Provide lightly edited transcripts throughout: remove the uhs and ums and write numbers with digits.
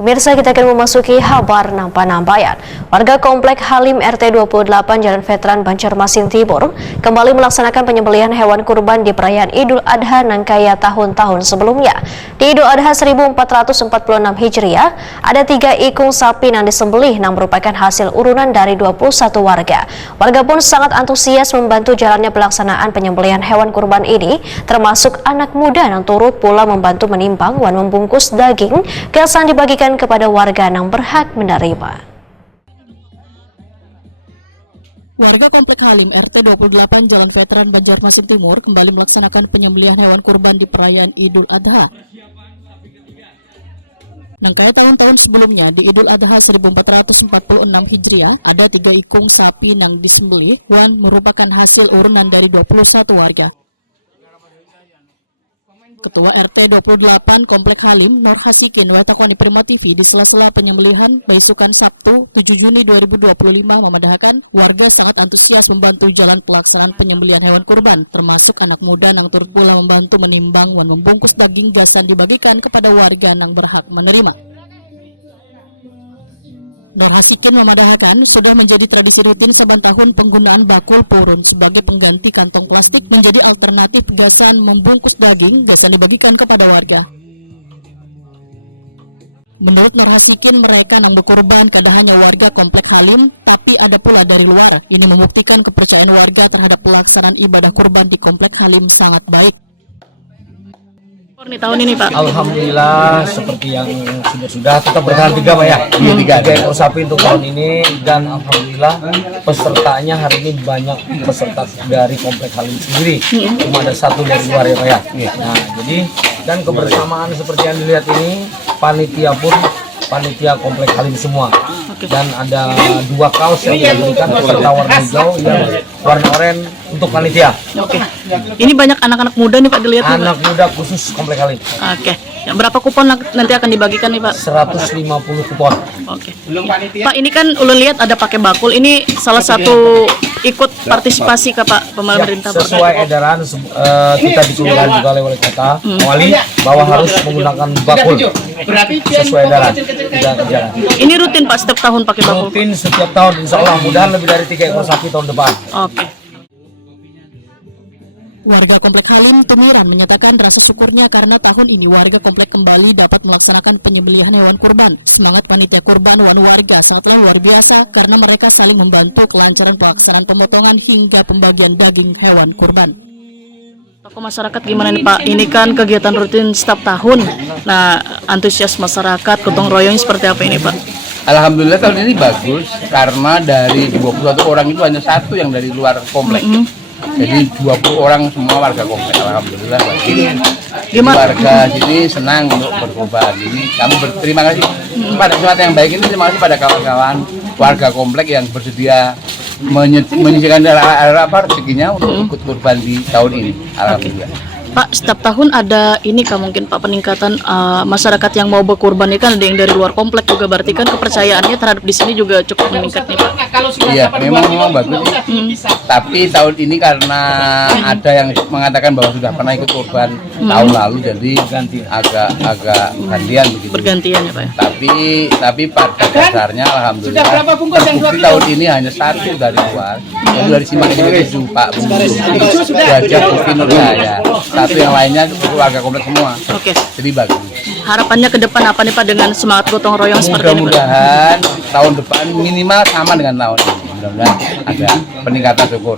Pemirsa, kita akan memasuki kabar Nampan-Nampayan. Warga Komplek Halim RT 28 Jalan Veteran Banjarmasin Timur kembali melaksanakan penyembelihan hewan kurban di perayaan Idul Adha Nangkaya tahun-tahun sebelumnya. Di Idul Adha 1446 Hijriah, ada 3 ikung sapi yang disembelih yang merupakan hasil urunan dari 21 warga. Warga pun sangat antusias membantu jalannya pelaksanaan penyembelihan hewan kurban ini, termasuk anak muda yang turut pula membantu menimbang dan membungkus daging yang dibagikan kepada warga yang berhak menerima. Warga Komplek Halim RT 28 Jalan Veteran Banjarmasin Timur kembali melaksanakan penyembelihan hewan kurban di perayaan Idul Adha. Nangkaya tahun-tahun sebelumnya, di Idul Adha 1446 Hijriah, ada 3 ikung sapi yang disembelih yang merupakan hasil urunan dari 21 warga. Ketua RT 28 Komplek Halim, Nur Hasikin, Wetakoni Prima TV di sela-sela penyembelihan Baisukan Sabtu 7 Juni 2025 memadahkan warga sangat antusias membantu jalan pelaksanaan penyembelihan hewan kurban, termasuk anak muda yang turut pula membantu menimbang dan membungkus daging gasan dibagikan kepada warga yang berhak menerima. Nur Hasikin memadahkan sudah menjadi tradisi rutin saban tahun penggunaan bakul purun sebagai pengganti kantong plastik menjadi alternatif gasan membungkus daging gasan dibagikan kepada warga. Menurut Nur Hasikin, mereka yang berkurban kada hanya warga Komplek Halim, tapi ada pula dari luar. Ini membuktikan kepercayaan warga terhadap pelaksanaan ibadah kurban di Komplek Halim sangat baik. Tahun ini, Pak. Alhamdulillah, seperti yang sudah tetap bertahan 3 Pak ya. Iya, 3 ekor sapi untuk tahun ini, dan alhamdulillah pesertanya hari ini banyak peserta dari Komplek Halim sendiri. Cuma ada 1 dari luar ya Pak ya. Nah, jadi dan kebersamaan seperti yang dilihat ini, panitia pun panitia Komplek Halim semua. Dan ada 2 kaos yang diberikan, peserta warna hijau yang warna oranye untuk panitia. Ini banyak anak-anak muda nih Pak dilihat. Anak muda khusus Komplek Halim. Oke. Berapa kupon nanti akan dibagikan nih Pak? 150 kupon. Oke. Belum panitia. Pak, ini kan ulun lihat ada pakai bakul. Ini salah satu ikut partisipasi ke Pak pemerintah. Sesuai edaran kita dikeluarkan juga oleh wali kota, wali bahwa harus menggunakan bakul. Sesuai edaran. Ini rutin Pak setiap tahun pakai bakul? Rutin setiap tahun, insya Allah mudahan lebih dari 3 ekor sapi tahun depan. Oke. Warga Komplek Halim Tumiran menyatakan rasa syukurnya karena tahun ini warga komplek kembali dapat melaksanakan penyembelihan hewan kurban. Semangat panitia kurban wan warga sangatlah luar biasa karena mereka saling membantu kelancaran pelaksanaan pemotongan hingga pembagian daging hewan kurban. Tokoh masyarakat gimana nih Pak? Ini kan kegiatan rutin setiap tahun. Nah, antusias masyarakat, gotong royong seperti apa ini Pak? Alhamdulillah tahun ini bagus karena dari 21 orang itu hanya 1 yang dari luar komplek. Jadi 20 orang semua warga komplek. Alhamdulillah bagus. Jadi warga sini senang untuk berkorban. Ini kami berterima kasih pada kesempatan yang baik ini. Terima kasih pada kawan-kawan warga komplek yang bersedia menyediakan rezekinya untuk ikut kurban di tahun ini. Alhamdulillah. Pak, setiap tahun ada ini kan mungkin Pak peningkatan masyarakat yang mau berkurban ini kan ada yang dari luar komplek juga, berarti kan kepercayaannya terhadap di sini juga cukup meningkat nih Pak. Iya, memang bagus. Tapi tahun ini karena ada yang mengatakan bahwa sudah pernah ikut kurban tahun lalu, jadi agak gantian begitu. Bergantian ya Pak. Tapi pada dasarnya alhamdulillah terbukti tahun ini hanya 1 dari luar, yaitu dari Simang SMP 7 Pak Bukti Wajah Bukti Nurjaya. 1 yang lainnya warga komplek semua. Oke. Jadi bagus. Harapannya ke depan apa nih Pak dengan semangat gotong royong seperti ini? Mudah-mudahan tahun depan minimal sama dengan tahun ini. Mudah-mudahan ada peningkatan syukur.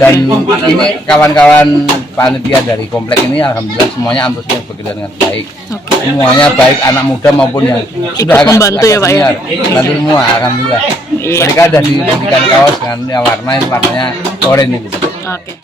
Dan ini kawan-kawan panitia dari komplek ini alhamdulillah semuanya antusias bekerja dengan baik. Semuanya baik anak muda maupun yang sudah agak ya Pak ya. Membantu semua alhamdulillah. Mereka ada diberikan kaos dengan warnanya oranye itu.